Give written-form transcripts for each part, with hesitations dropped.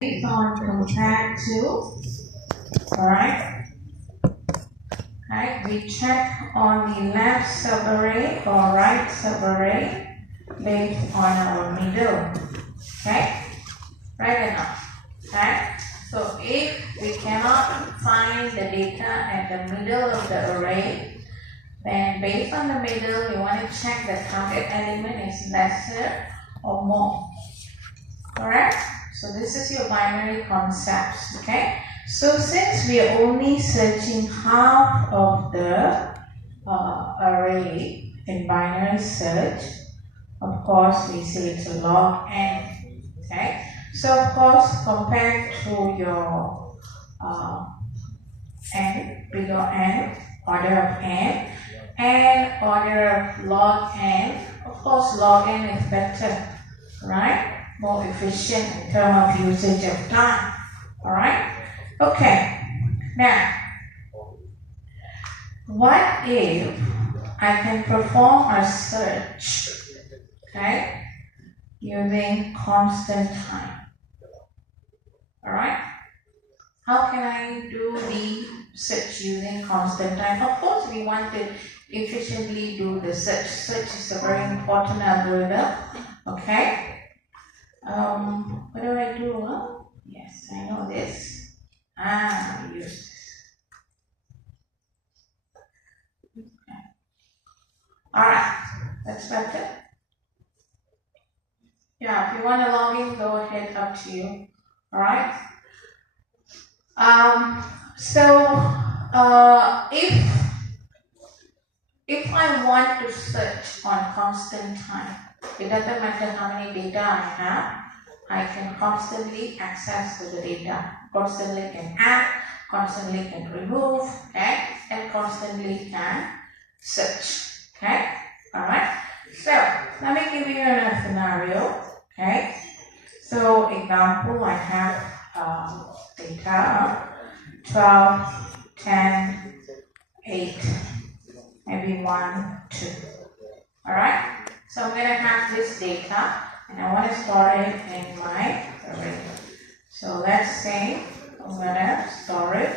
Based on compared to, alright, we check on the left subarray or right subarray based on our middle, okay, right enough, okay. So if we cannot find the data at the middle of the array, then based on the middle, we want to check the target element is lesser or more, correct? So this is your binary concepts, okay? So since we are only searching half of the array in binary search, of course we say it's a log n, okay? So of course compared to your n, bigger n, order of n, and order of log n, of course log n is better, right? More efficient in terms of usage of time. Alright? Okay. Now, what if I can perform a search, okay, using constant time? Alright? How can I do the search using constant time? Of course, we want to efficiently do the search. Search is a very important algorithm. Okay? What do I do? Huh? Yes, I know this. I use this. Okay. Alright, that's better. Yeah, if you want to log in, go ahead, up to you. Alright? If I want to search on constant time, it doesn't matter how many data I have, I can constantly access to the data, constantly can add, constantly can remove, okay, and constantly can search, okay, alright. So, let me give you a scenario, okay. So, example, I have data 12, 10, 8, maybe 1, 2, alright. So, I'm going to have this data and I want to store it in my array. So let's say I'm going to store it.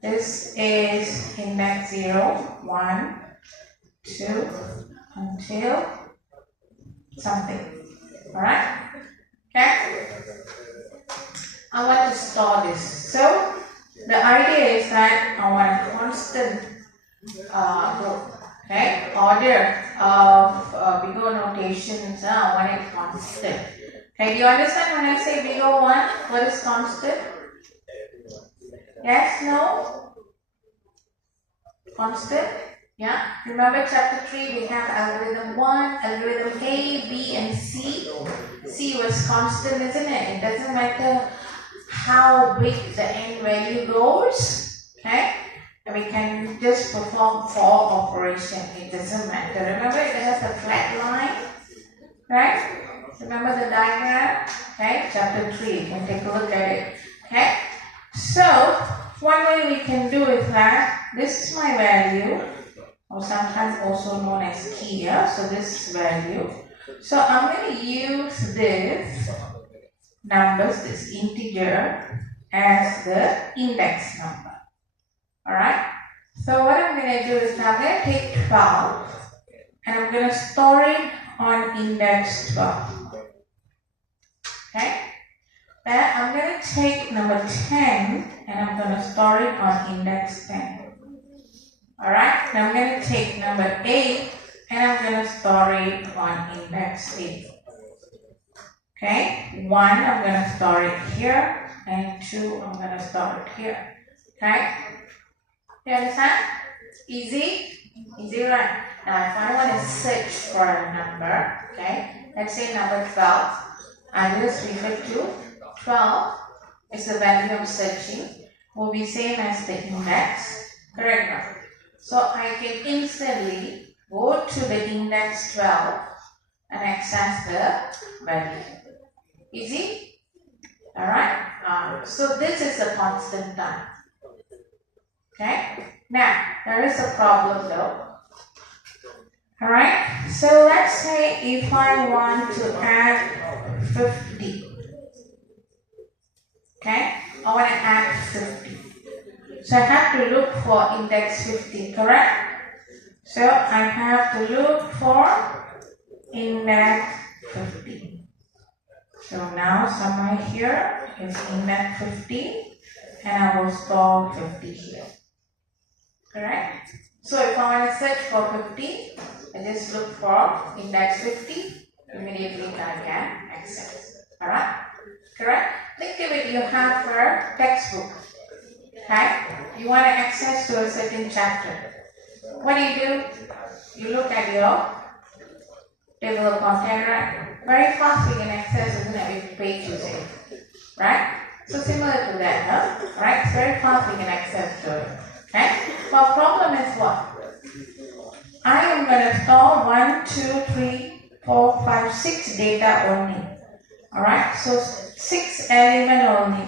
This is index 0, 1, 2 until something. Alright? Okay? I want to store this. So the idea is that I want a constant group. Okay, order of bigger notations, I want it constant. Okay, do you understand when I say bigger one? What is constant? Yes, no? Constant? Yeah? Remember chapter 3, we have algorithm 1, algorithm A, B, and C. C was constant, isn't it? It doesn't matter how big the n value goes. Okay? We can just perform for operation. It doesn't matter. Remember, it has a flat line, right? Remember the diagram? Okay, chapter 3. You can take a look at it. Okay. So one way we can do is that this is my value, or sometimes also known as key. So this is value. So I'm going to use this numbers, this integer, as the index number. Alright, so what I'm going to do is I'm going to take 12 and I'm going to store it on index 12. Okay, then I'm going to take number 10 and I'm going to store it on index 10. Alright, now I'm going to take number 8 and I'm going to store it on index 8. Okay, 1 I'm going to store it here and 2 I'm going to store it here. Okay. You understand? Easy? Easy, right? Now, if I want to search for a number, okay, let's say number 12, I just refer to 12 is the value I'm searching, will be same as the index, correct now? So, I can instantly go to the index 12 and access the value. Easy? Alright? So, this is a constant time. Okay, now there is a problem though. Alright, so let's say if I want to add 50, Okay, I want to add 50. So I have to look for index 50, correct? So I have to look for index 50. So now somewhere here is index 50 and I will store 50 here. Correct? So if I want to search for 50, I just look for index 50, immediately I can access. Alright? Correct? Think of it, you have a textbook. Okay? You want to access to a certain chapter. What do? You look at your table of content, right? Very fast we can access, isn't it, which page you say. Right? So similar to that, huh? Right? It's very fast we can access to it. Okay? But problem is what? I am going to store 1, 2, 3, 4, 5, 6 data only. Alright? So 6 element only.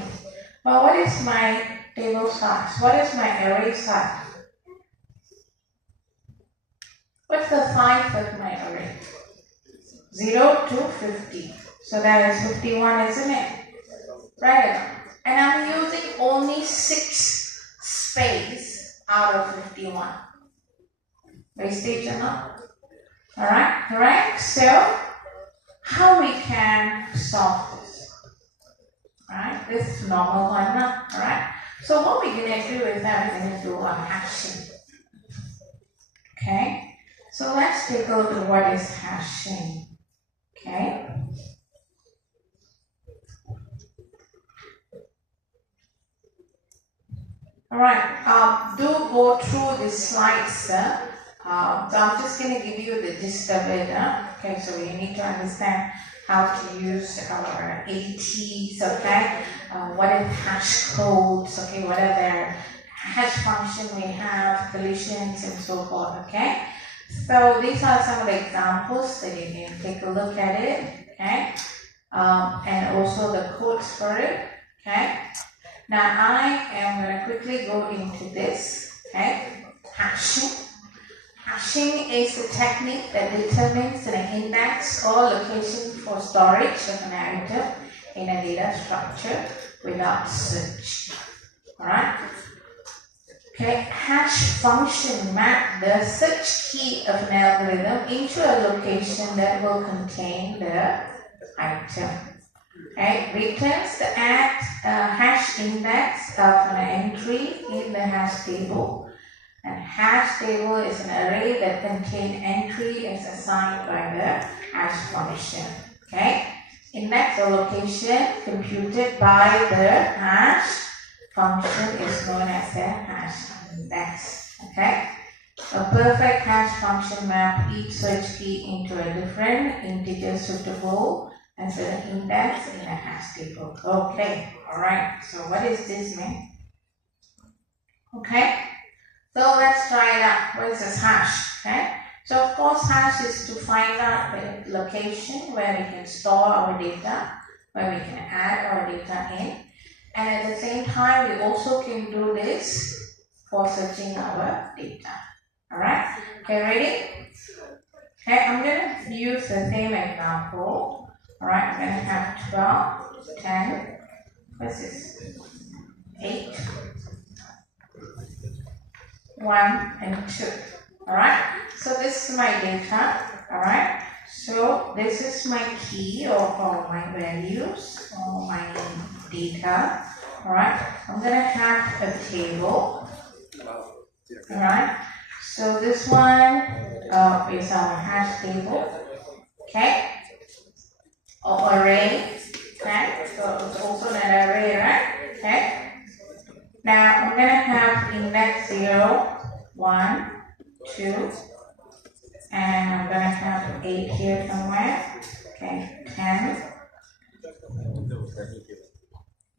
But what is my table size? What is my array size? What's the size of my array? 0 to 50. So that is 51, isn't it? Right. And I'm using only 6 space out of 51. Wastage or not? Alright, correct? So, how we can solve this? Alright, this is normal one, alright? So what we're going to do is that we're going to do a hashing. Okay? So let's take a look at what is hashing. Okay? Alright, do go through the slides. So I'm just going to give you the gist of it. Okay, so you need to understand how to use our ATs, okay? What is hash codes, okay? What are their hash function we have, collisions and so forth, okay? So these are some of the examples that you can take a look at it, okay? And also the codes for it, okay? Now I am going to quickly go into this, okay? Hashing. Hashing is the technique that determines an index or location for storage of an item in a data structure without search. Alright? Okay, hash function map the search key of an algorithm into a location that will contain the item. Okay, returns the hash index of an entry in the hash table. And hash table is an array that contains entry as assigned by the hash function. Okay, index or location computed by the hash function is known as the hash index. Okay, a perfect hash function maps each search key into a different integer suitable as an index in a hash table. Okay, alright, so what does this mean? Okay, so let's try it out. What is this hash? Okay, so of course hash is to find out the location where we can store our data, where we can add our data in, and at the same time we also can do this for searching our data. Alright, okay, ready? Okay, I'm going to use the same example. Alright, I'm going to have 12, 10, what's this? 8, 1 and 2. Alright, so this is my data. Alright, so this is my key or my values or my data. Alright, I'm going to have a table. Alright, so this one is our hash table. Okay, or array. Okay, so it's also an array, right? Okay. Now I'm going to have index 0, 1, 2, and I'm going to have 8 here somewhere. Okay, 10.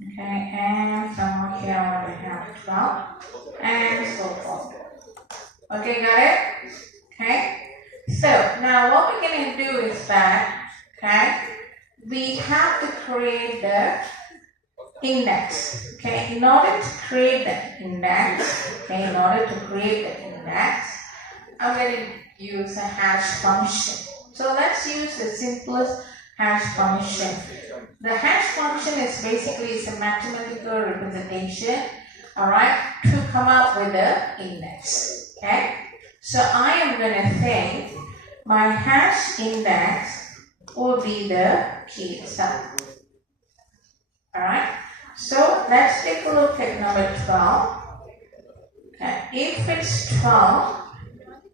Okay, and somewhere here I want to have 12, and so forth. Okay, got it? Okay. So now what we're going to do is that, okay, we have to create the index. Okay, in order to create the index, I'm going to use a hash function. So let's use the simplest hash function. The hash function is basically a mathematical representation, alright, to come up with the index. Okay, so I am going to say my hash index will be the key itself. Alright, so let's take a look at number 12. Okay, if it's 12,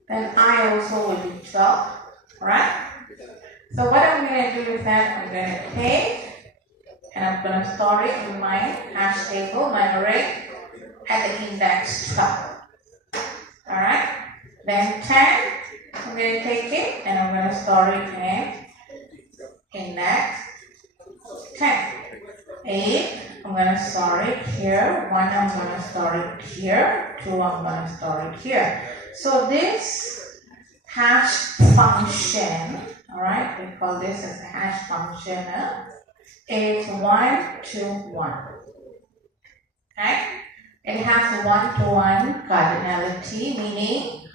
then I also will be 12. Alright, so what I'm going to do is that I'm going to take and I'm going to store it in my hash table, my array, at the index 12. Alright, then 10, I'm going to take it and I'm going to store it in index 10. 8, I'm going to store it here. 1, I'm going to store it here. 2, I'm going to store it here. So this hash function, alright, we call this as a hash function, is 1 to 1. Okay? It has 1 to 1 cardinality, meaning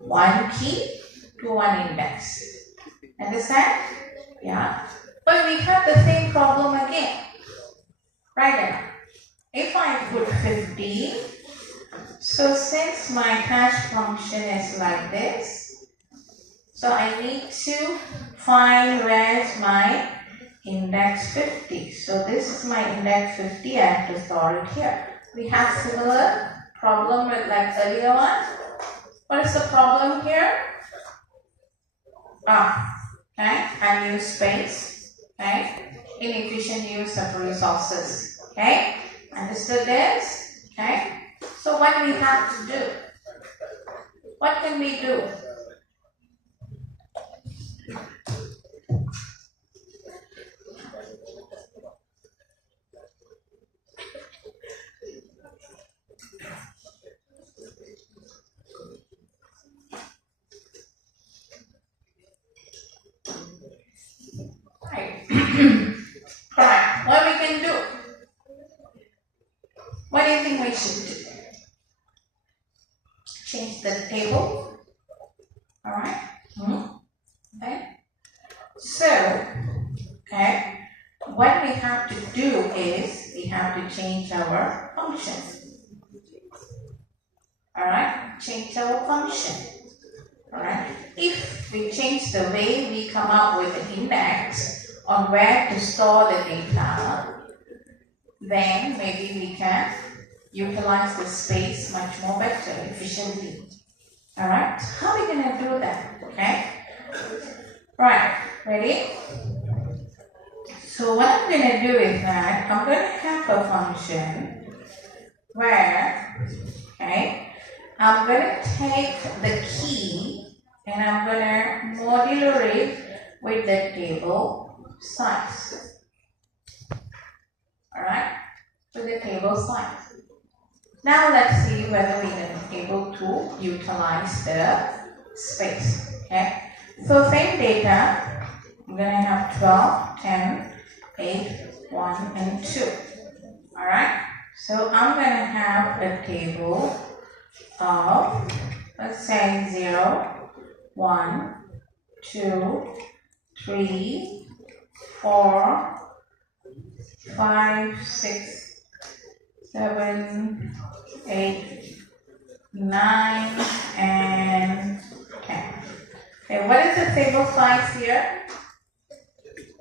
1 key to 1 index. Understand? Yeah. But we have the same problem again. Right now, if I put 50, so since my hash function is like this, so I need to find where's my index 50. So this is my index 50, I have to store it here. We have similar problem with like earlier one. What is the problem here? Okay, unused space, okay, inefficient use of resources, okay, understood this, okay. So what we have to do? What can we do? Alright, what we can do? What do you think we should do? Change the table. Alright. Okay. So, okay, what we have to do is we have to change our function. Alright, change our function. Alright, if we change the way we come up with an index on where to store the data, then maybe we can utilize the space much more better, efficiently. Alright, how are we going to do that? Okay, right, ready? So what I'm going to do is that I'm going to have a function where, okay, I'm going to take the key and I'm going to modular it with the table size. Alright, with the table size. Now let's see whether we are able to utilize the space. Okay, so same data, I'm going to have 12, 10, 8, 1 and 2. Alright, so I'm going to have a table of, let's say 0, 1, 2, 3, 4, 5, 6, 7, 8, 9, and 10. Okay, what is the table size here?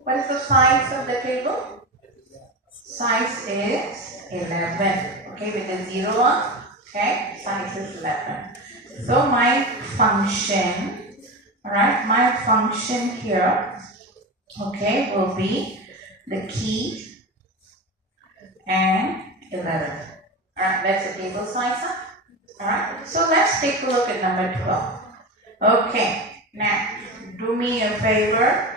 What is the size of the table? Size is 11. Okay, with the 0 on. Okay, size is 11. So my function, alright, my function here, okay, will be the key and 11. Alright, that's the table size. Alright, so let's take a look at number 12. Okay, now do me a favor,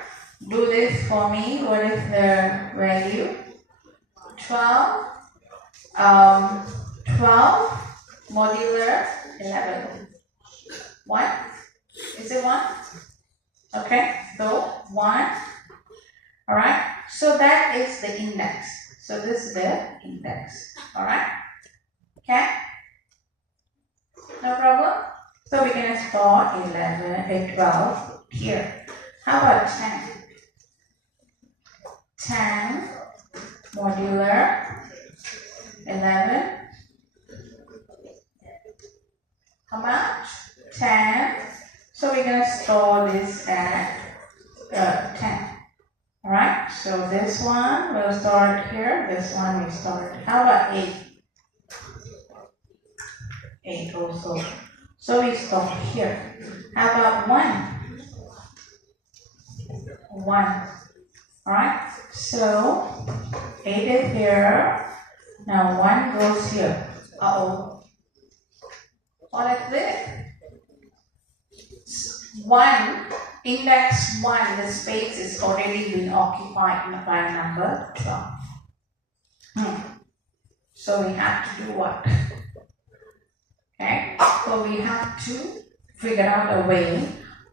do this for me. What is the value? 12, 12 modular 11. 1? Is it 1? Okay, so 1. Alright, so that is the index. So this is the index. Alright, okay, no problem. So we're going to store 12 here. How about 10? 10 modular 11. How much? 10. So we're going to store this at 10. Alright, so this one we'll store it here, this one we store it. How about 8? 8 also. So we store here. How about 1? 1. Alright, so 8 is here. Now 1 goes here. Uh-oh. What is this? 1, index 1, the space is already been occupied by number 12. So we have to do what? Okay, so we have to figure out a way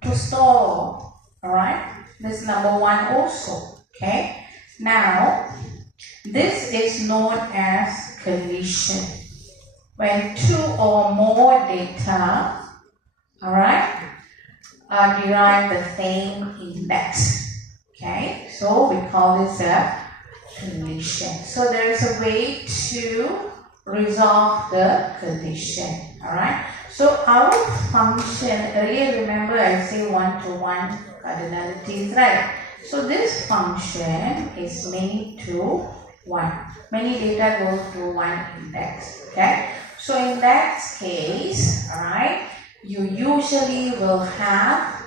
to store, alright, this number 1 also. Okay, now this is known as collision. When 2 or more data, alright, derive the same index. Okay, so we call this a collision. So there is a way to resolve the collision. Alright, so our function, earlier remember I say one-to-one cardinalities, right? So this function is many to 1. Many data goes to 1 index. Okay, so in that case, alright, you usually will have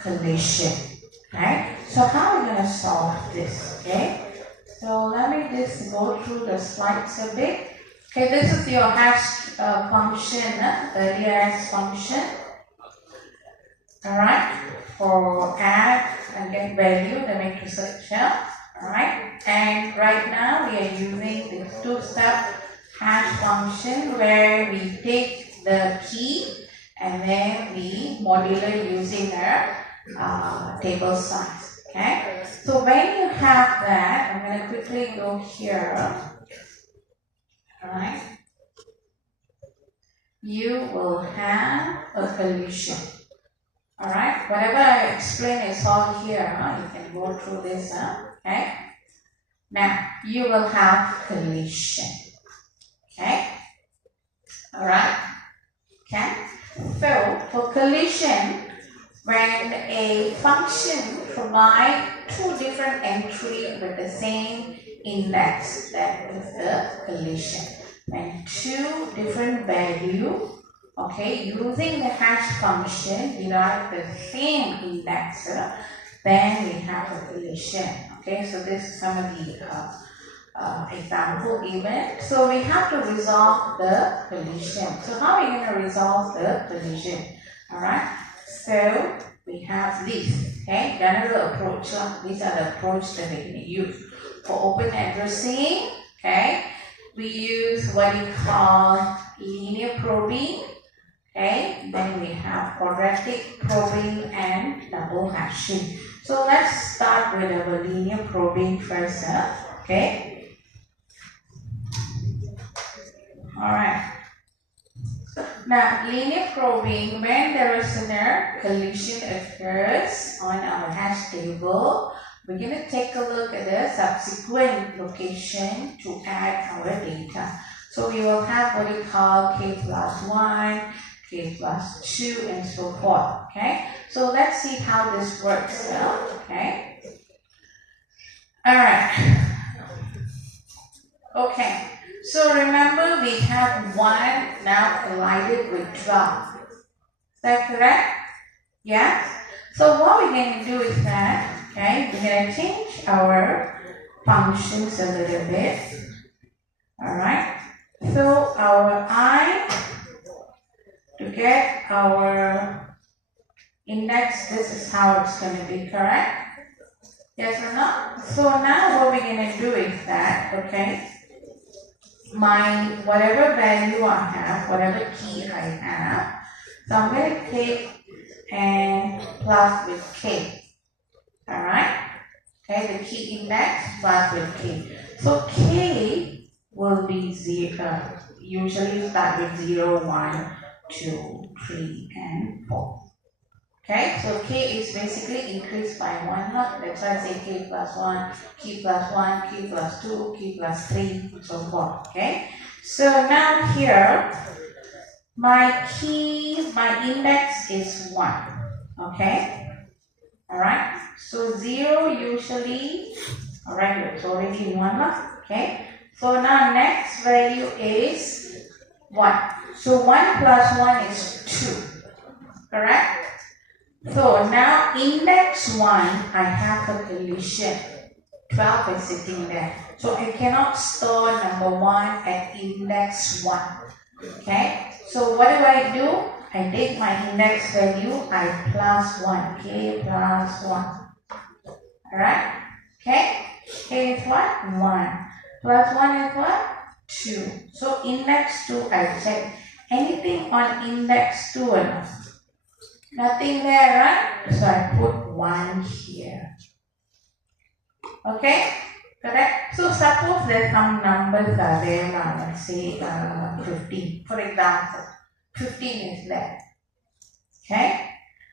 collision. Right? So how are we going to solve this? Okay, so let me just go through the slides a bit. Okay, this is your hash function, earlier hash function. Alright, for add and get value, the matrix structure. Alright, and right now we are using this two-step hash function where we take the key and then we modular using our table size. Okay, so when you have that, I'm going to quickly go here. Alright, you will have a collision. Alright, whatever I explain is all here. You can go through this. Okay, now you will have collision. Okay, alright. Okay, so for collision, when a function provides 2 different entries with the same index, that is a collision. When 2 different values, okay, using the hash function derive the same index, then we have a collision. Okay, so this is some of the example given. So we have to resolve the collision. So how are we going to resolve the collision? Alright, so we have this. Okay, general approach. These are the approach that we're going to use. For open addressing, okay, we use what we call linear probing. Okay, then we have quadratic probing and double hashing. So let's start with our linear probing first. Okay. Alright. Now, linear probing, when there is a collision occurs on our hash table, we're going to take a look at the subsequent location to add our data. So we will have what we call k plus 1, k plus 2, and so forth. Okay, so let's see how this works. Okay, alright. Okay, so remember we have 1 now collided with 12. Is that correct? Yes? So what we're going to do is that, okay, we're going to change our functions a little bit. Alright, so our I, to get our index, this is how it's going to be, correct? Yes or no? So now what we're going to do is that, okay, my whatever value I have, whatever key I have, so I'm going to take and plus with k. Alright? Okay, the key index plus with k. So k will be 0. Usually start with 0, 1, 2, 3, and 4. Okay, so k is basically increased by 1. That's why I say k plus 1, k plus 1, k plus 2, k plus 3, and so forth. Okay, so now here, my index is 1. Okay, alright, so 0 usually, alright, it's already 1. Okay, so now next value is 1. So 1 plus 1 is 2. Correct? So now index 1, I have a collision. 12 is sitting there. So I cannot store number 1 at index 1. Okay? So what do? I take my index value, I plus 1. K plus 1. Alright? Okay? K is what? 1. Plus 1 is what? 2. So index 2, I check. Anything on index 2 or not? Nothing there, right? So I put 1 here. Okay? Correct? So suppose there's some numbers are there, let's say 15. For example, 15 is there. Okay?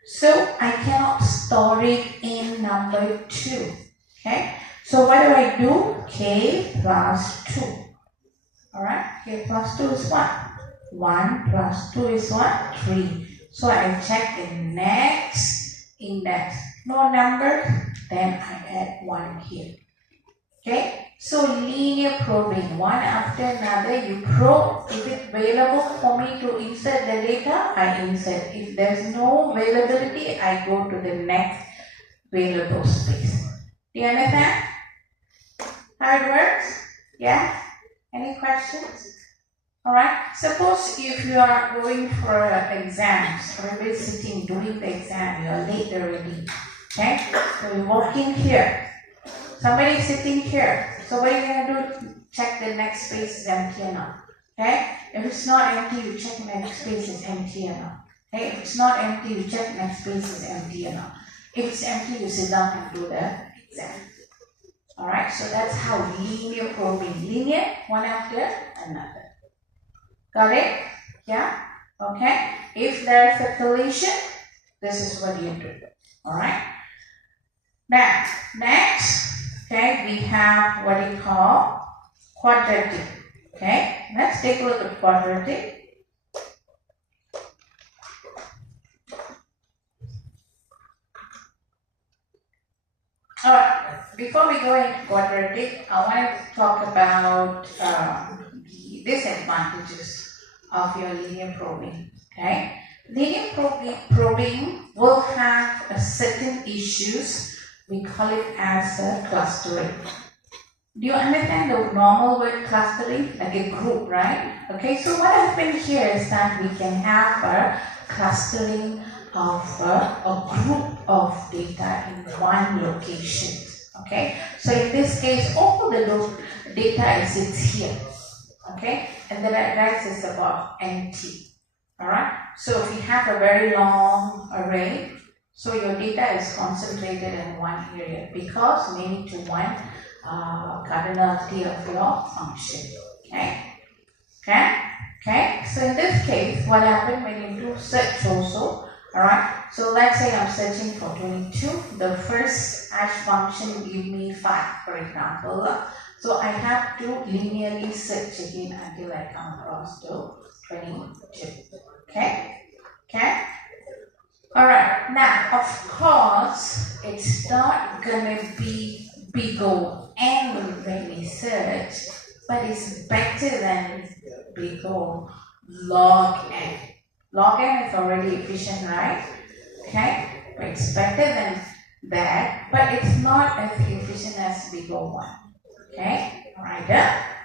So I cannot store it in number 2. Okay? So what do? K plus 2. Alright? K plus 2 is what? 1 plus 2 is what? 3. So I check the next index. No number, then I add 1 here. Okay? So linear probing, one after another, you probe. If it's available for me to insert the data, I insert. If there's no availability, I go to the next available space. Do you understand how it works? Yeah? Any questions? Alright, suppose if you are going for exams, everybody sitting doing the exam, you are late already. Okay, so you walk in here, somebody is sitting here, so what are you going to do? Check the next space is empty or not. Okay, if it's not empty, you check the next space is empty or not. Okay, if it's not empty, you check next space is empty or not. If it's empty, you sit down and do the exam. Alright, so that's how linear probing, linear, one after another. Got it? Yeah? Okay. If there is a collision, this is what you do. Alright? Now, next, okay, we have what you call quadratic. Okay? Let's take a look at quadratic. Alright, before we go into quadratic, I want to talk about the disadvantages of your linear probing. Okay, linear probing will have a certain issues. We call it as a clustering. Do you understand the normal word clustering? Like a group, right? Okay, so what happened here is that we can have a clustering of a group of data in one location. Okay, so in this case, all the data is here. Okay, and the rest is about empty. Alright, so if you have a very long array, so your data is concentrated in one area because many to one cardinality of your function. Okay, so in this case, what happened when you do search also? Alright, so let's say I'm searching for 22. The first hash function give me 5, for example. So I have to linearly search again until I come across to 22. Okay? Alright, now of course, it's not gonna be big O N when we search, but it's better than big O log N. Log N is already efficient, right? Okay, but it's better than that, but it's not as efficient as big O1. Okay, alright,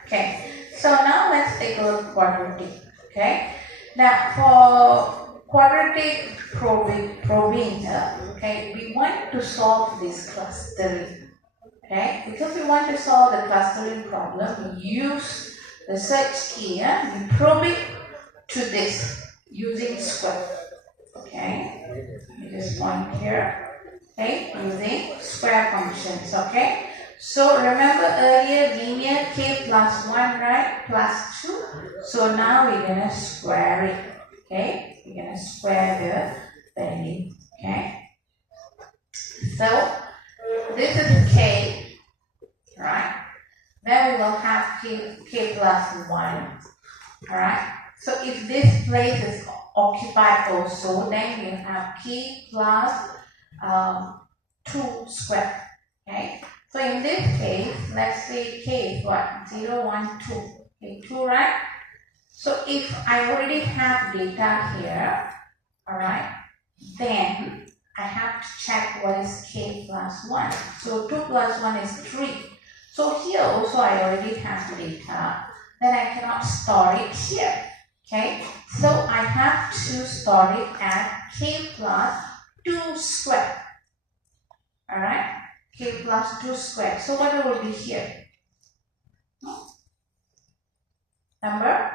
okay. So now let's take a look at quadratic. Okay, now for quadratic probing, okay, we want to solve this clustering. Okay, because we want to solve the clustering problem, we use the search key. We probe it to this using square. Okay, let me just point here. Okay, using square functions. Okay. So remember earlier linear k plus 1, right? Plus 2. So now we're going to square it. Okay? We're going to square the value. Okay. So this is k, right? Then we will have k plus 1. Alright. So if this place is occupied also, then you have k plus 2 squared. Okay. So in this case, let's say k is what? 0, 1, 2. Okay, 2, right? So if I already have data here, alright, then I have to check what is k plus 1. So 2 plus 1 is 3. So here also I already have data. Then I cannot store it here. Okay, so I have to store it at k plus 2 squared. Alright, k plus 2 squared. So what will be here? Number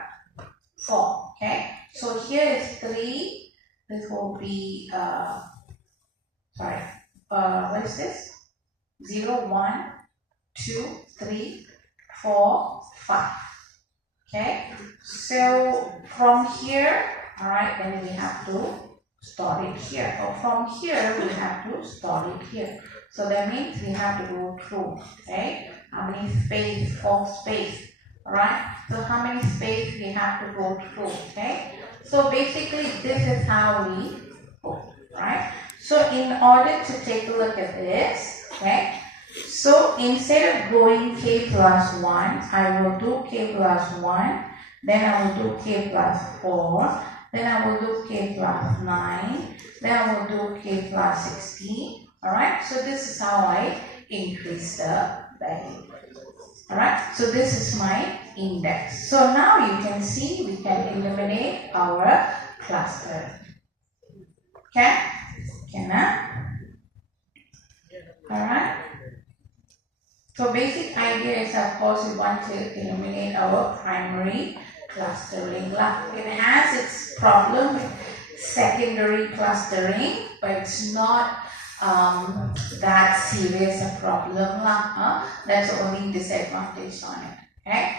4. Okay, so here is 3. This will be, what is this? 0, 1, 2, 3, 4, 5. Okay, so from here, alright, then we have to store it here. Or from here, we have to store it here. So that means we have to go through, okay? How many space? 4 space, alright? So how many space we have to go through, okay? So basically, this is how we go, right? So in order to take a look at this, okay? So instead of going k plus 1, I will do k plus 1, then I will do k plus 4, then I will do k plus 9, then I will do k plus 16. Alright, so this is how I increase the value. Alright, so this is my index. So now you can see we can eliminate our cluster. Okay? Can I? Alright. So basic idea is, of course, we want to eliminate our primary clustering. It has its problem with secondary clustering, but it's not that serious a problem. That's the only disadvantage on it. Okay.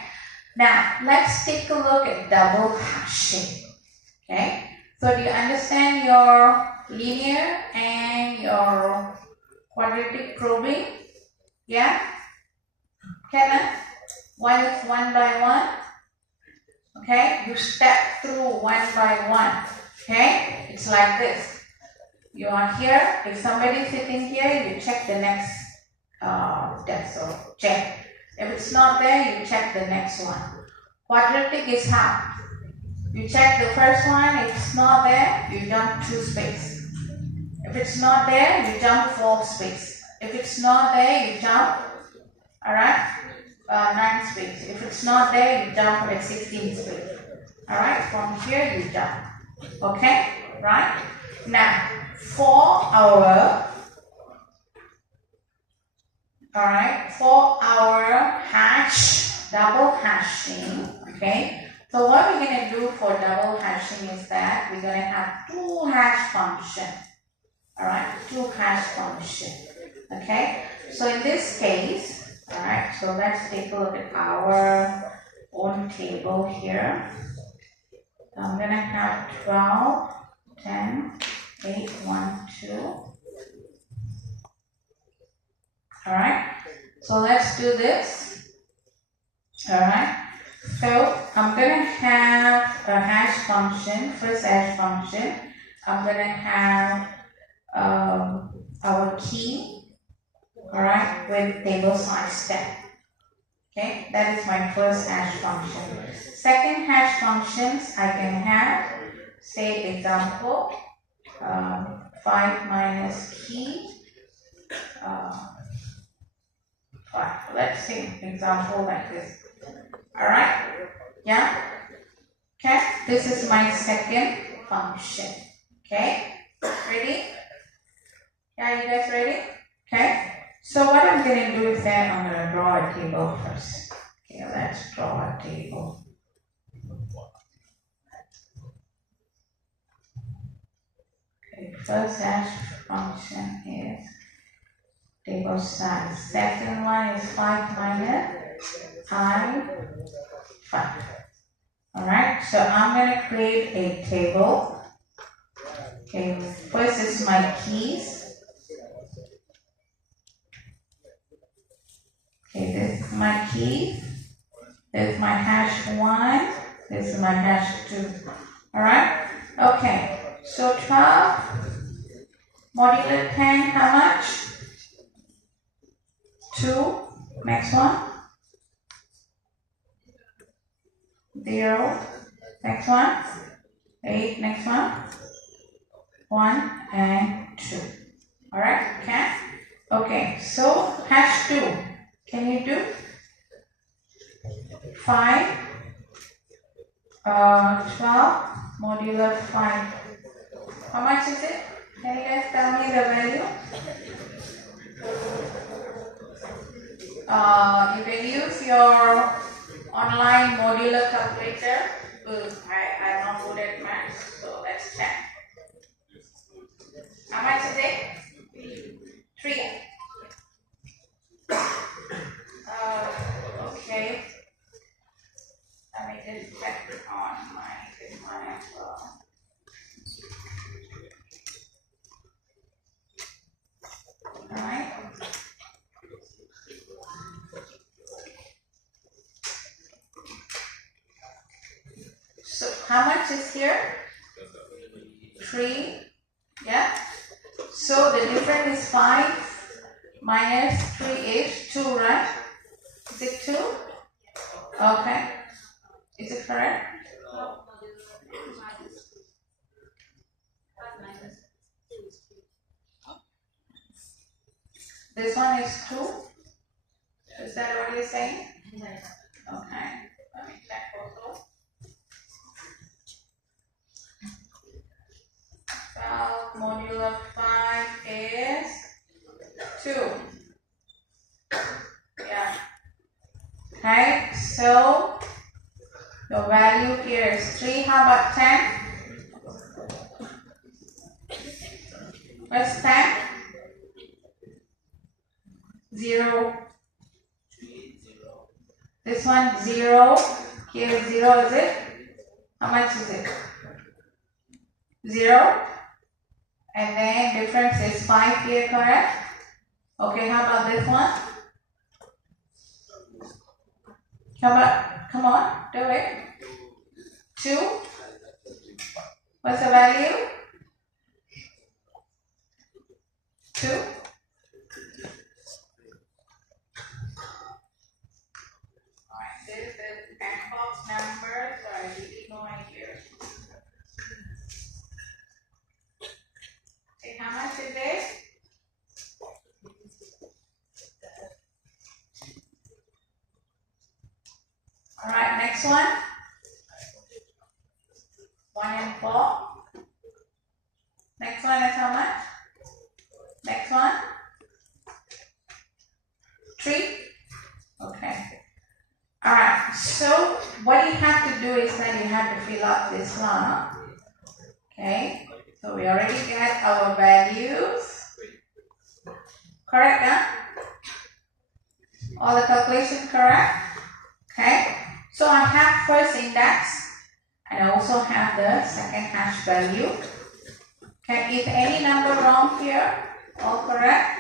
Now let's take a look at double hashing. Okay. So do you understand your linear and your quadratic probing? Yeah. Can one is 1 by 1. Okay, you step through 1 by 1. Okay, it's like this. You are here. If somebody is sitting here, you check the next desk or check. If it's not there, you check the next one. Quadratic is how? You check the first one. If it's not there, you jump 2 space. If it's not there, you jump 4 space. If it's not there, you jump, alright, 9 space. If it's not there, you jump at 16 space. Alright, from here you jump. Okay, right? Now, for our hash, double hashing, okay? So what we're going to do for double hashing is that we're going to have 2 hash functions. Alright, 2 hash functions. Okay, so in this case, alright, so let's take a look at our own table here. So I'm going to have 12, 10, 8, 1, 2. Alright, so let's do this. Alright, so I'm going to have a hash function, first hash function. I'm going to have our key, alright, with table size 10. Okay, that is my first hash function. Second hash functions I can have, say example, 5 minus key, 5. Let's see example like this. Alright, yeah, okay, this is my second function. Okay, ready? Yeah, you guys ready? Okay. So what I'm going to do is that I'm going to draw a table first. Okay, let's draw a table. Okay, first hash function is table size. Second one is 5 minus I 5. Alright, so I'm going to create a table. Okay, first is my keys. Okay, this is my keys. This is my hash 1. This is my hash 2. Alright? Okay, so 12 modulo 10, how much? 2. Next one. 0. Next one. 8. Next one. 1 and 2. Alright, okay? Okay, so hash 2. Can you do? 5. 12 modulo 5. How much is it? Can you guys tell me the value? You can use your online modular calculator. I'm not good at math, so let's check. How much is it? 3. Okay. Let me just check on this one as well. Alright. So how much is here? 3. Yeah. So the difference is 5 minus 3 is 2, right? Is it 2? Okay. Is it correct? This one is 2. Is that what you're saying? Okay. Let me check also. 12 modulo 5 is 2. Yeah. Okay, so the value here is 3. How about 10? What's 10? 0. This one 0. Here 0, is it? How much is it? 0. And then difference is 5 here, correct? Okay, how about this one? Come on, do it. 2. What's the value? 2. Alright, this is the box number, so I really no idea. See how much is this? Alright, next one. 1 and 4. Next one is how much? Next one. 3. Okay. Alright, so what you have to do is that you have to fill up this one. Okay. So we already get our values. Correct, huh? All the calculations correct? Okay. So I have first index and I also have the second hash value. Okay, is any number wrong here? All correct?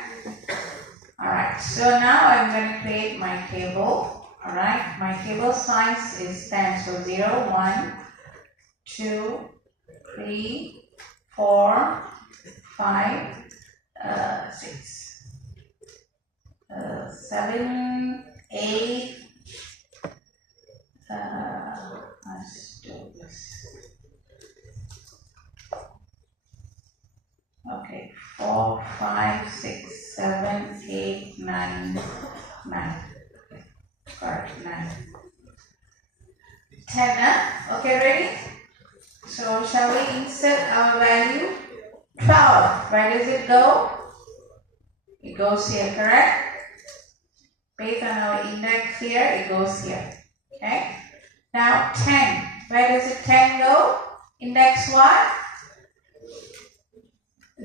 Alright, so now I'm going to create my table. Alright, my table size is 10. So 0, 1, 2, 3, 4, 5, 6, 7, 8. Let's do this. Okay, 4, 5, 6, 7, 8, 9, 9. Correct, 9. 10, huh? Okay, ready? So, shall we insert our value? 12. Where does it go? It goes here, correct? Based on our index here, it goes here. Okay? Now 10. Where does it 10 go? Index what?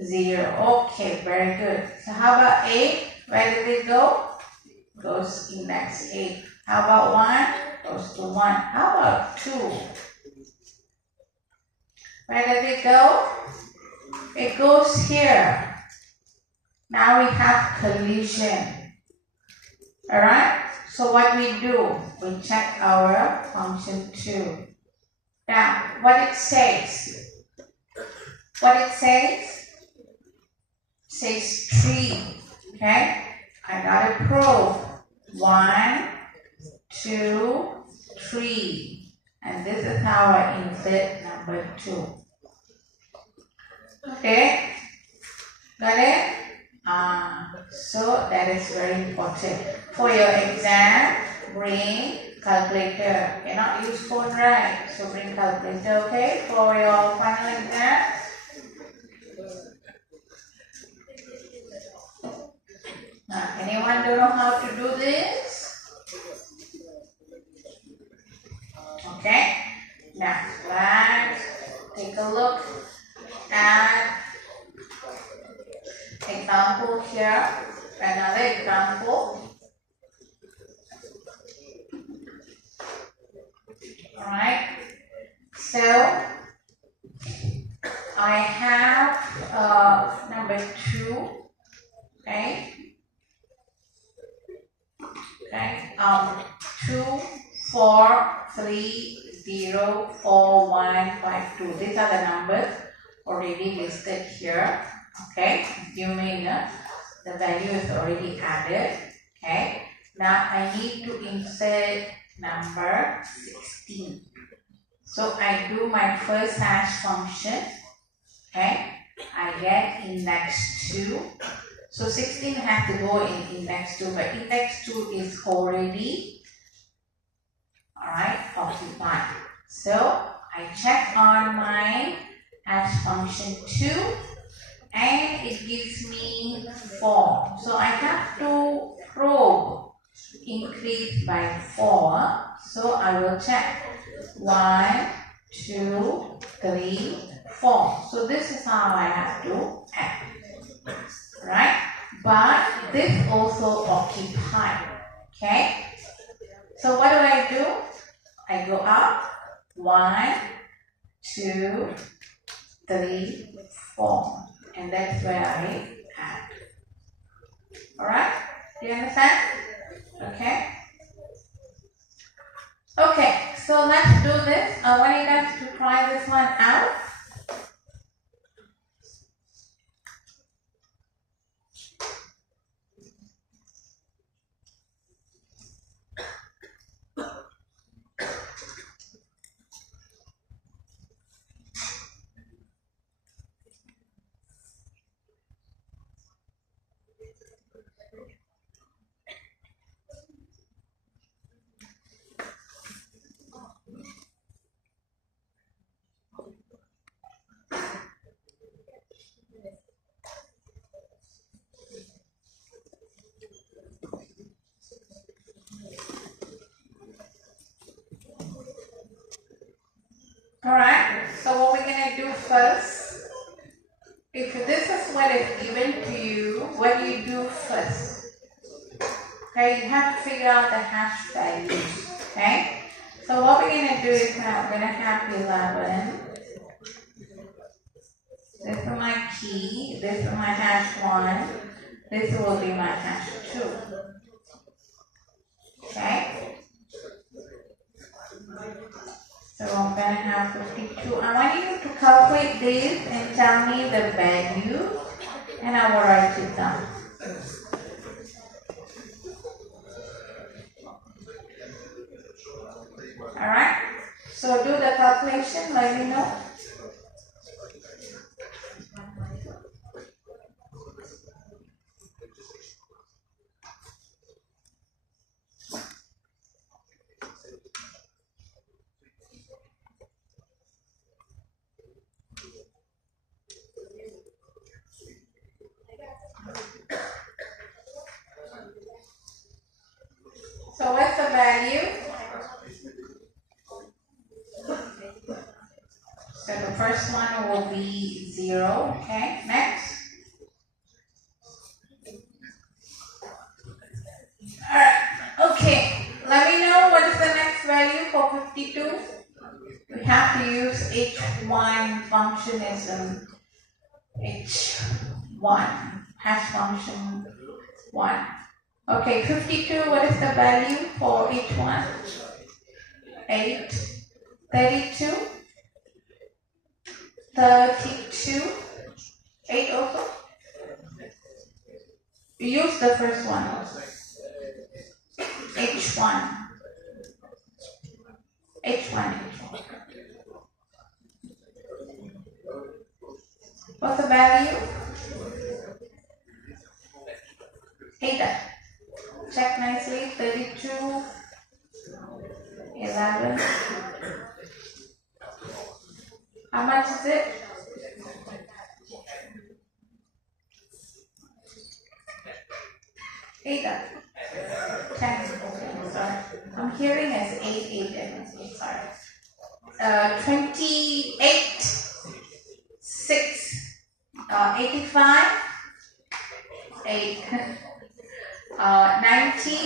0. Okay, very good. So how about 8? Where does it go? It goes index 8. How about 1? Goes to 1. How about 2? Where does it go? it goes here. Now we have collision. Alright? So what we do, we check our function 2. Now, what it says? It says 3. Okay? I gotta prove 1, 2, 3. And this is how I insert number 2. Okay? Got it? So that is very important. For your exam, bring calculator. Cannot use phone, right? So bring calculator, okay? For your final exam. Now, anyone don't know how to do this? Okay. Now, let's take a look at example here. Another example. Alright. So, I have number 2. Okay. 2, 4, 3, 0, 4, 1, 5, 2. These are the numbers already listed here. Okay, you may know the value is already added. Okay, now I need to insert number 16. So I do my first hash function. Okay, I get index 2. So 16 has to go in index 2, but index 2 is already occupied. So I check on my hash function 2. And it gives me 4. So I have to probe increase by 4. So I will check 1, 2, 3, 4. So this is how I have to add. Right? But this also occupied. Okay? So what do? I go up 1, 2, 3, 4. And that's where I add. Alright? Do you understand? Okay? Okay, so let's do this. I want you guys to try this one out. Alright, so what we're going to do first, if this is what is given to you, what do you do first? Okay, you have to figure out the hash values. Okay, so what we're going to do is we're going to have 11. This is my key, this is my hash 1, this will be my hash 2. Okay? So I'm going to have 52. I want you to calculate this and tell me the value, and I will write it down. Alright? So do the calculation, let me know. So what's the value? So the first one will be 0. Okay, next. Alright, okay. Let me know what is the next value for 52. We have to use H1 functionism. H1 hash function 1. Okay, 52, what is the value for H1? 8. 32. 32. 8 also. Use the first one also. H1. H1. What's the value? 8. Check nicely. 32. 11. How much is it? 8. 10. Okay, sorry. I'm hearing as 8. Sorry. 28. 6. 85. 8. 90.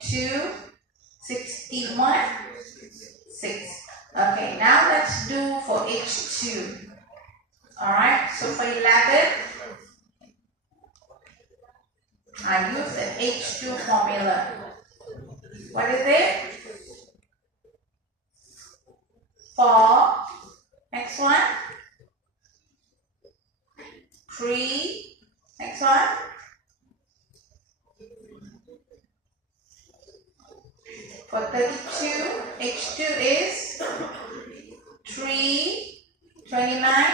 2. 61. 6. Okay, now let's do for H2. Alright, so for 11, I use the H2 formula. What is it? 4. Next one. 3. Next one. 32, H2 is 3, 29,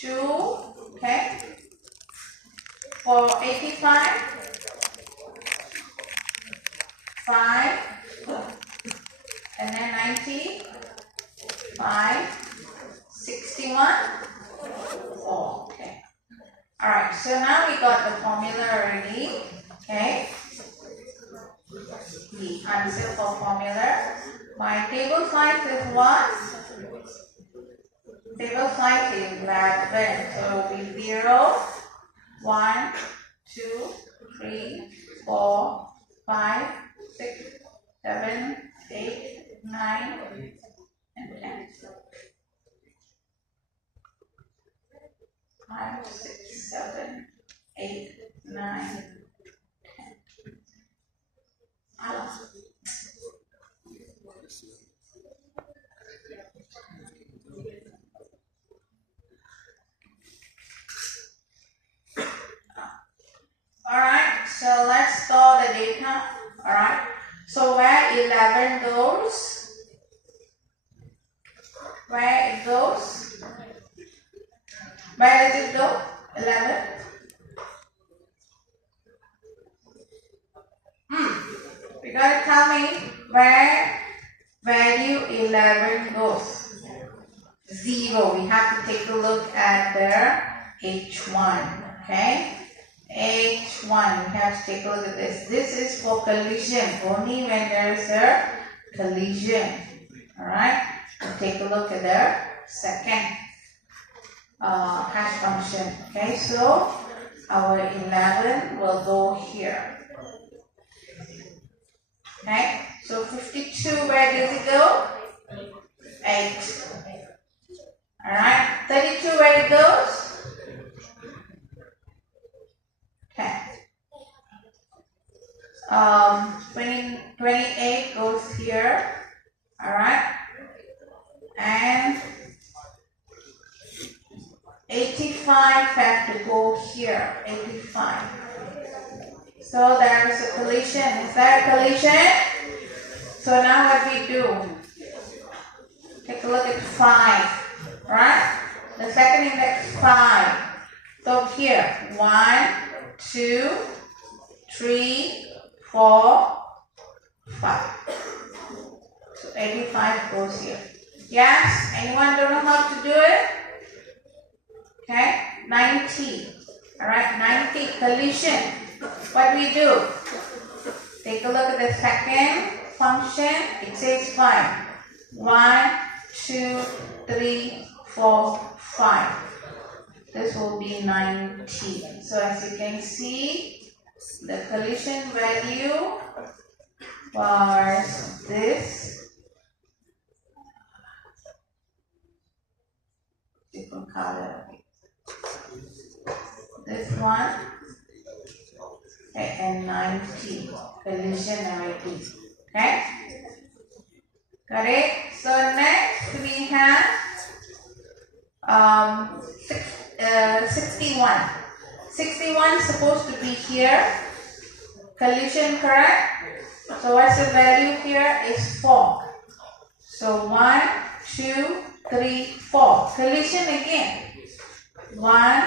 2, okay, for 85, 5, and then 90, 5, 61, 4, okay. Alright, so now we got the formula already, okay. The answer for formula. My table size is what? Table size is 11. So it will be 0, 1, 2, 3, 4, 5, 6, 7, 8, 9, and 10. 5, 6, 7, 8, 9, 10. Alright, so let's store the data. Alright, so where 11 goes? Where it goes? Where does it go? 11? You gotta tell me where value 11 goes. 0. We have to take a look at the H1. Okay? H1. We have to take a look at this. This is for collision. Only when there is a collision. Alright? We'll take a look at the second hash function. Okay, so our 11 will go here. Okay, so 52, where does it go? 8. Alright, 32, where it goes? Okay. 28 goes here. Alright. And 85 have to go here. 85. So there is a collision. Is there a collision? So now what we do? Take a look at 5. Right? The second index 5. So here 1, 2, 3, 4, 5. So 85 goes here. Yes? Anyone don't know how to do it? Okay? 90. Alright, 90 collision. What do we do? Take a look at the second function. It says 5. 1, 2, 3, 4, 5. This will be 90. So as you can see, the collision value was this. different color. This one, okay, and 90 collision narrative. Okay, got it. So next we have 61. 61 is supposed to be here. Collision, correct? So what's the value here is 4. So 1, 2, 3, 4. Collision again. 1,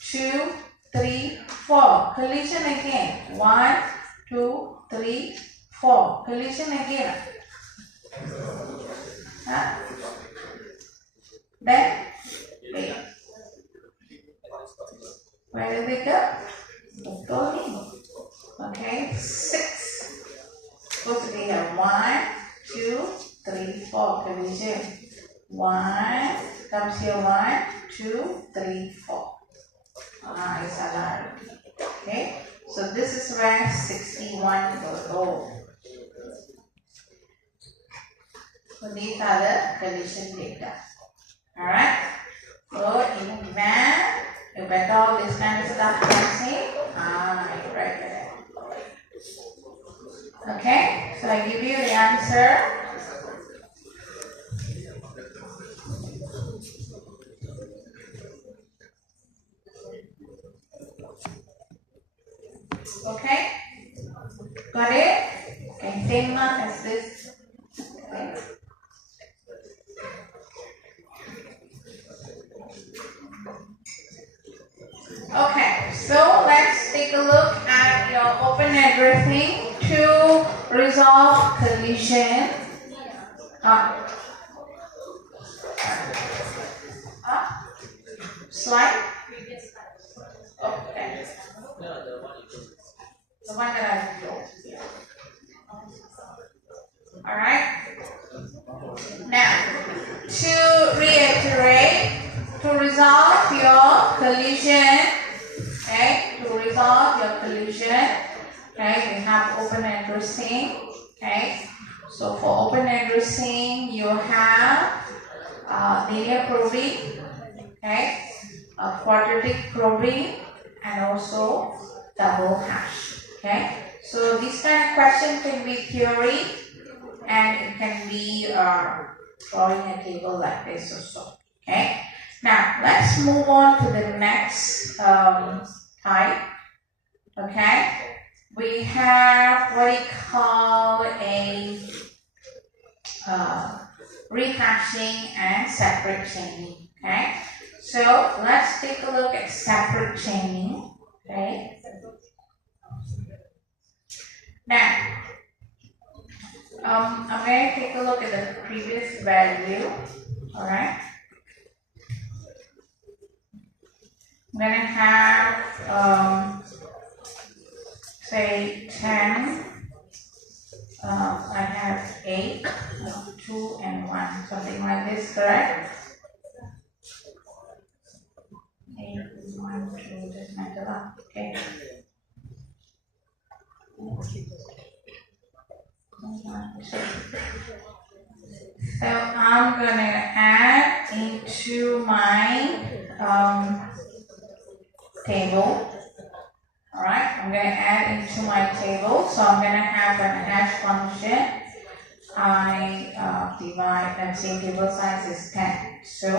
2, 3, 4. Collision again. 1, 2, 3, 4. Collision again. Huh? Then, wait. Where did they go? Let's go in. Okay, 6. Supposed to be here. 1, 2, 3, 4. Collision. 1 comes here. 1, 2, 3, 4. It's allowed. Okay, so this is where 61 will go. So these are the collision data. Alright. So in exam, you bet all this kind of stuff can you write it. Okay, so I give you the answer. Okay, got it? Okay, same mark as this. Okay. Okay, so let's take a look at your open everything to resolve collision. Slide? Okay. The one that I built. Alright. Now, to reiterate, to resolve your collision, okay, we have open addressing, okay. So for open addressing, you have linear probing, okay, quadratic probing, and also double hash, okay. So this kind of question can be theory, and it can be drawing a table like this or so, okay. Now let's move on to the next type, okay. We have what we call a rehashing and separate chaining, okay. So let's take a look at separate chaining, okay. Now, I'm going to take a look at the previous value, alright. I'm going to have, say 10, I have 8, 2 and 1, something like this, correct? 8, 1, 2, just matter up, okay. So I'm going to add into my table. Alright, I'm going to add into my table. So I'm going to have an hash function. I divide, let's say table size is 10. So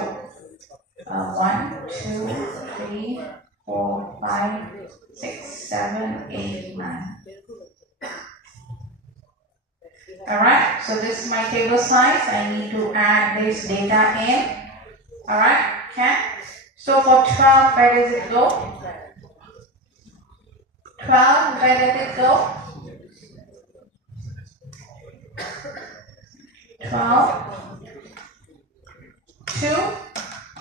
1, 2, 3, 4, 5, 6, 7, 8, 9. Alright, so this is my table size. I need to add this data in. Alright, okay. So for 12, where does it go? 12, where does it go? 12, 2.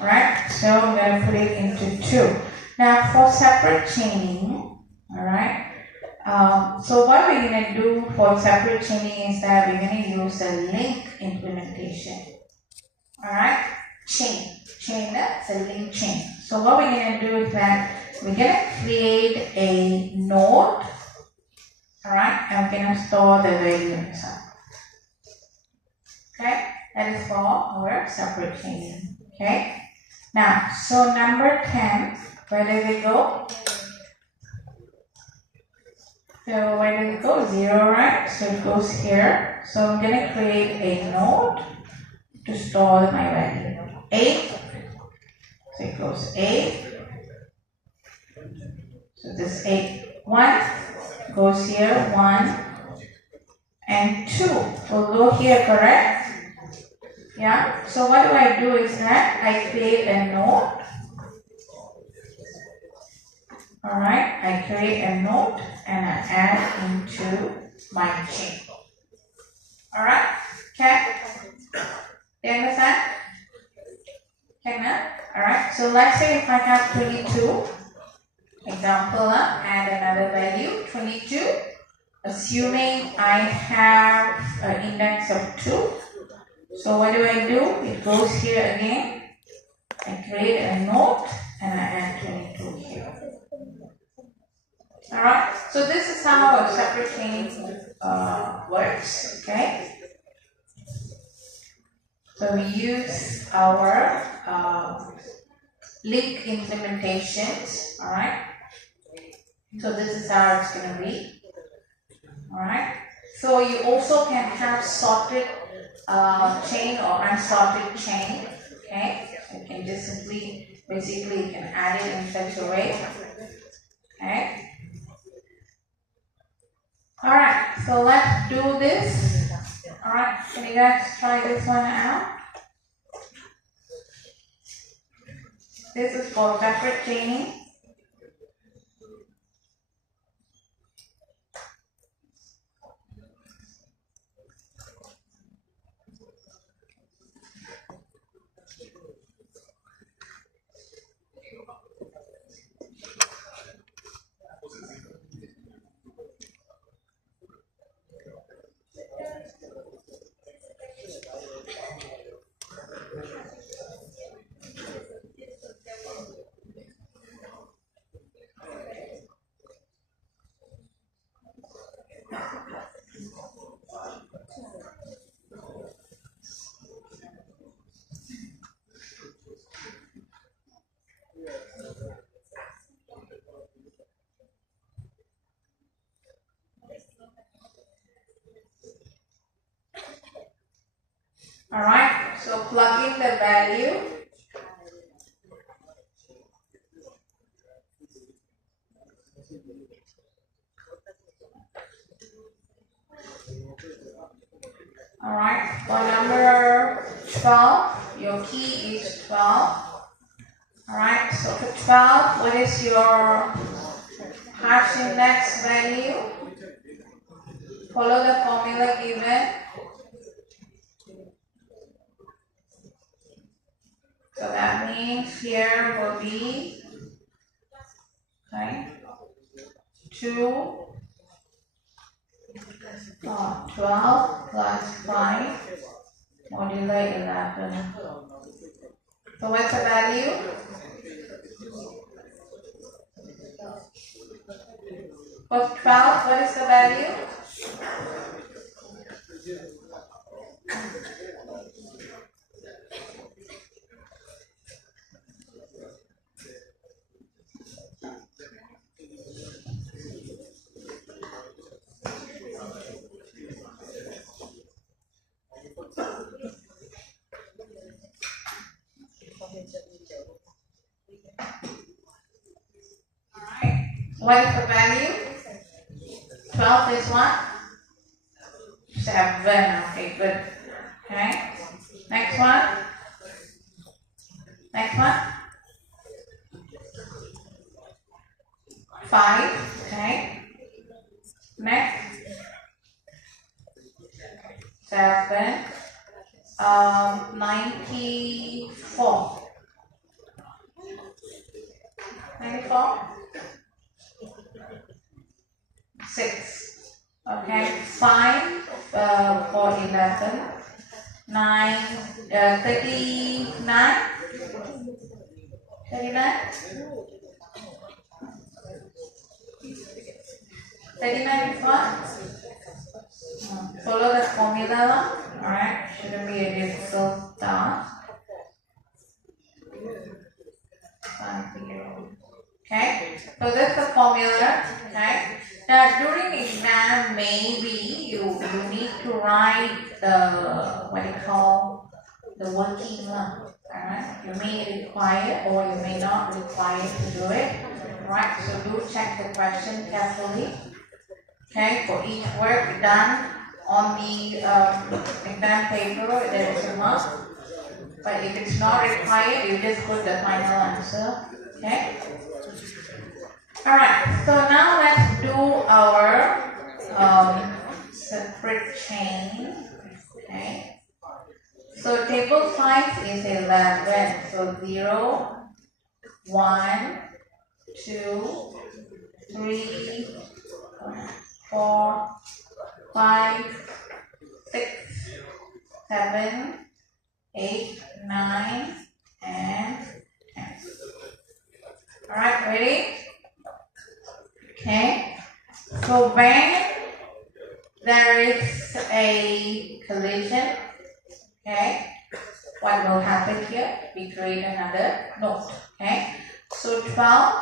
Alright, so I'm going to put it into 2. Now for separate chaining, alright. So what we're going to do for separate chaining is that we're going to use a link implementation. Alright, it's a link chain. So what we're going to do is that we're going to create a node, alright, and we're going to store the value inside. Okay, that is for our separate chaining. Okay, Now, so number 10, where did it go? So where did it go? 0, right? So it goes here. So I'm going to create a node to store my value. 8. So it goes 8. So this 8. 1 goes here. 1 and 2 will go here, correct? Yeah. So what do is that I create a node. Alright, I create a node and I add into my chain. Alright, okay? Do you understand? Okay, now? Alright, so let's say if I have 22, example, add another value, 22, assuming I have an index of 2. So what do? It goes here again. I create a node and I add 22 here. Alright, so this is how a separate chain works, okay? So we use our link implementations, alright? So this is how it's going to be, alright? So you also can have sorted chain or unsorted chain, okay? So you can just simply, basically you can add it in such a way, okay? Alright, so let's do this. Alright, can you guys try this one out? This is for separate chaining. Alright, so plug in the value. Alright, for number 12, your key is 12. Alright, so for 12, what is your hash index value? Follow the formula given. So that means here will be 2 12 plus 5 modulo 11. So what's the value? For 12, what is the value? Alright, what is the value? 12 is what? 7. Okay, good. Okay, next one. Next one. 5. Okay. Next. 7. 94. 94. 6. Okay. 5 for 11. 9. 39. 39. 39 is what? Follow the formula. Alright, shouldn't be a difficult task. formula, okay? Now during exam, maybe you need to write the what you call the working one. Alright, you may require or you may not require to do it. Right, so do check the question carefully. Okay, for each work done on the exam paper, there is a must. But if it's not required, you just put the final answer. Okay. Alright, so now let's do our separate chain. Okay. So table size is 11. So 0, 1, 2, 3, 4, 5, 6, 7, 8, 9, and 10. Alright, ready? Okay. So when there is a collision, okay, what will happen here? We create another node. Okay. So 12,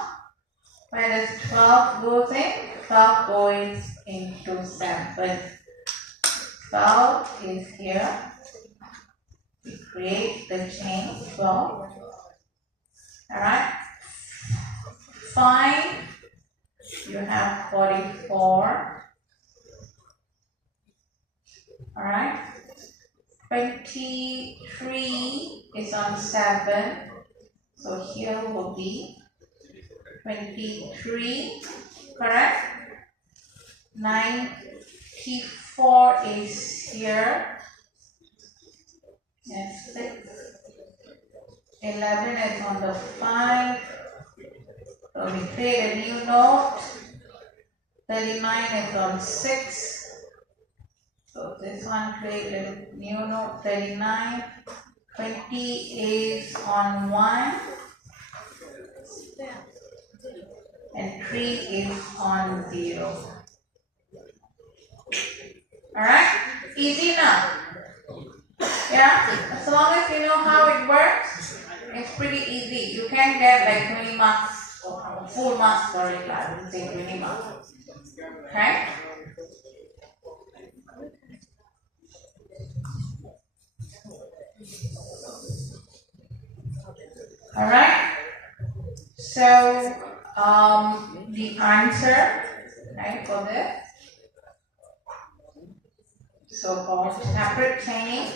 where does 12 goes in? 12 goes into 7. 12 is here. We create the chain 12. Alright. 5, you have 44. Alright. 23 is on 7. So here will be 23. Correct? 94 is here. Yes, 6. 11 is on the 5. So we create a new node. 39 is on 6. So this one create a new node. 39. 20 is on 1. And 3 is on 0. Alright? Easy now. Yeah? As long as you know how it works, it's pretty easy. You can get like 20 marks or full marks for it. I would say 20 marks. Okay? Alright? So, the answer, right, for this, so for separate chaining,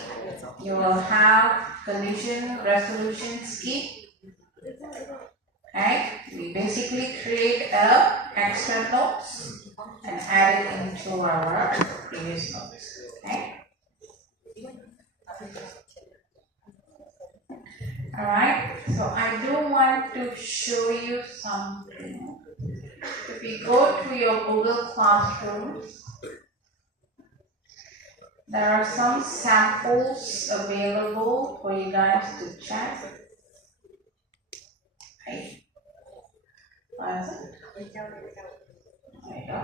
you will have collision resolution skip. Okay, we basically create a extra nodes and add it into our previous nodes. Okay. Alright, so I do want to show you something. If we go to your Google Classrooms, there are some samples available for you guys to check. Right. What is it? There you go.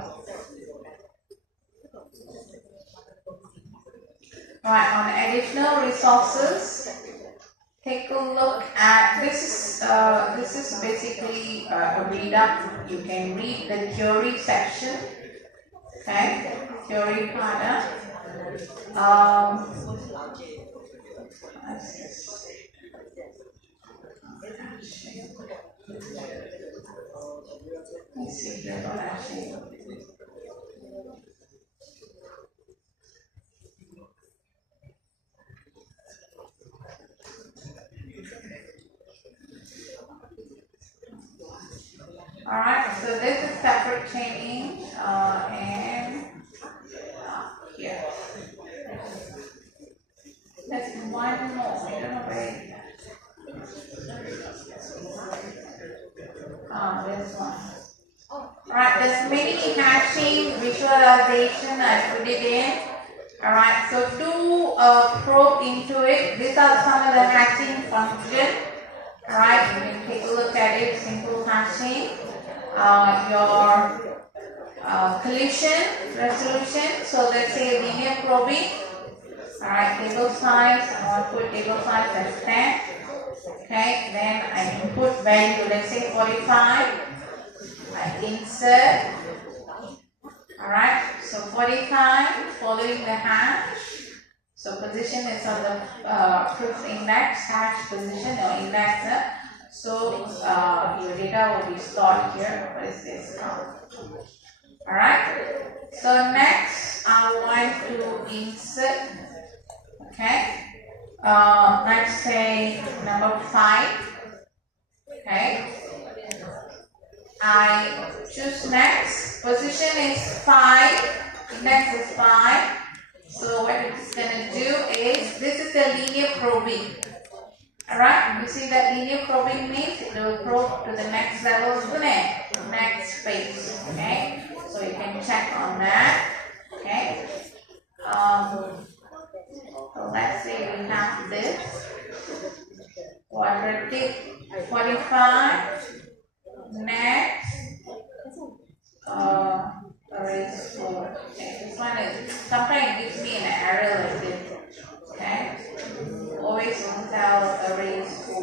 Right, on additional resources, take a look at this is basically a read up. You can read the theory section. Okay, theory part. Let's see here what actually. Alright, so this is separate chaining and here. There's one more. I don't know where. This one. Alright, there's mini hashing visualization. I put it in. Alright, so do probe into it. These are some of the hashing functions. Alright, you can take a look at it. Simple hashing. Your collision resolution. So let's say linear probing. Alright, table size. I want to put table size as 10. Okay, then I input value, let's say 45. I insert. Alright, so 45 following the hash. So position is on the proof index, hash position or index. So your data will be stored here. What is this? Alright, so next I want to insert. Okay, let's say number 5. Okay, I choose next. Position is 5. Index is 5. So what it's going to do is, this is the linear probing. Alright, you see that linear probing means it will probe to the next level, next phase. Okay, so you can check on that. Okay, so let's say we have this quadratic 45. Next, erase 4. Okay, this one is, sometimes it gives me an error like this. Okay, always don't tell erase 4.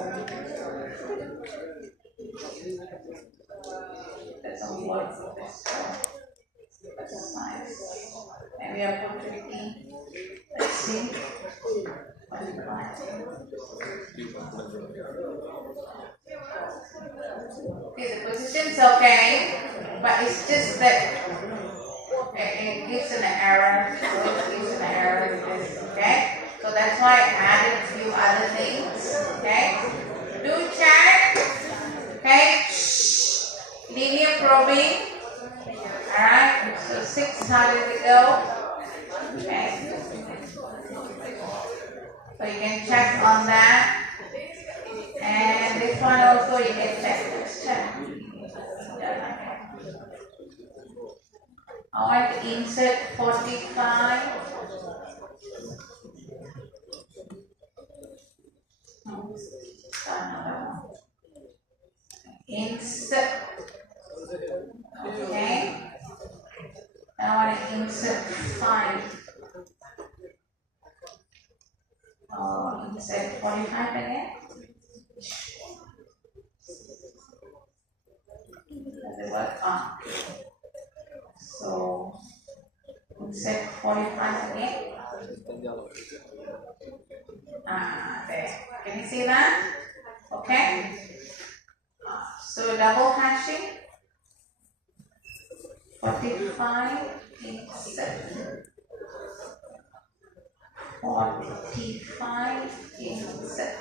Doesn't work for this. That's nice. Maybe I put 15. Let's see. Okay, the position's okay, but it's just that it gives an error. It gives an error with this, okay? So that's why I added a few other things, okay? Do check, okay? Linear probing, alright? So 6, how did it go? Okay. So you can check on that. And this one also you can check. Let's check. I want to insert 45. Insert. Okay. I want to insert 5. Insert 45 again. Does it work? So insert 45 again. There. Can you see that? Okay. So double hashing. 45 insert. 45 insert.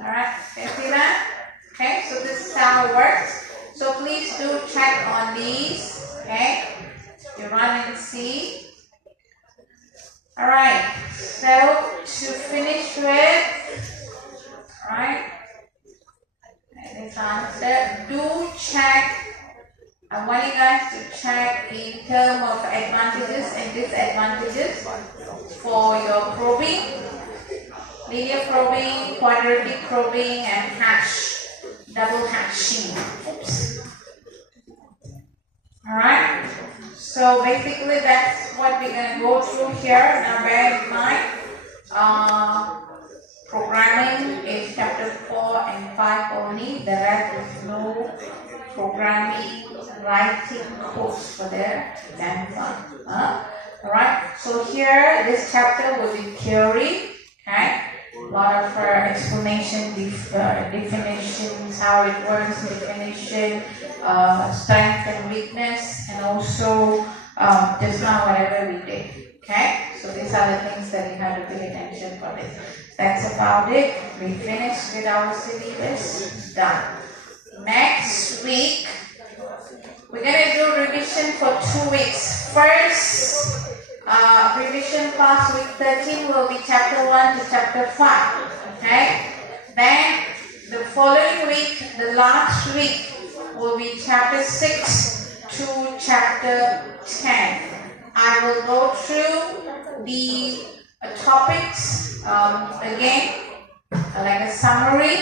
Alright, can you see that? Okay, so this is how it works. So please do check on these. Okay, you run and see. Alright, so to finish with, alright, this answer, do check. I want you guys to check in terms of advantages and disadvantages for your probing, linear probing, quadratic probing, and hash, double hashing. Oops. Alright, so basically that's what we're going to go through here. Now bear in mind, programming is chapter 4 and 5 only. The rest is no programming, writing course for the exam fund. Alright, so here this chapter will be theory. Okay, a lot of explanation, definitions, how it works, definition, strength and weakness, and also just now whatever we did. Okay, so these are the things that you have to pay attention for this. That's about it. We finished with our syllabus. Done. Next week, we're going to do revision for 2 weeks. First, revision class week 13 will be chapter 1 to chapter 5. Okay? Then, the following week, the last week, will be chapter 6 to chapter 10. I will go through the topics again, like a summary.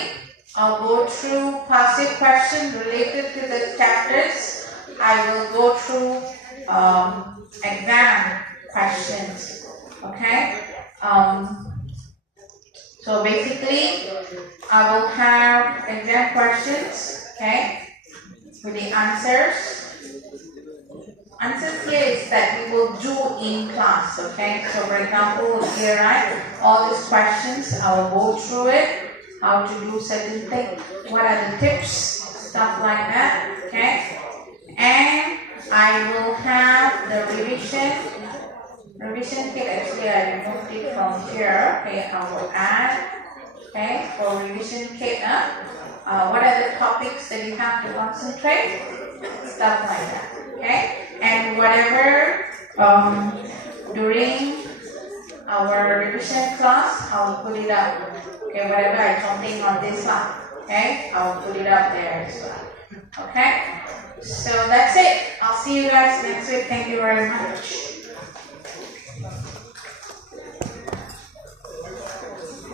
I'll go through passive questions related to the chapters. I will go through exam questions. Okay. So basically, I will have exam questions. Okay. with the answers. Answers here is that we will do in class, okay? So for example, here, right, all these questions, I will go through it, how to do certain things, what are the tips, stuff like that, okay? And I will have the revision kit. Actually, I removed it from here, okay? I will add, okay, for revision kit, what are the topics that you have to concentrate, stuff like that, okay? And whatever during our revision class, I'll put it up. Okay, whatever I something on this one, okay, I'll put it up there as well. Okay, so that's it. I'll see you guys next week. Thank you very much.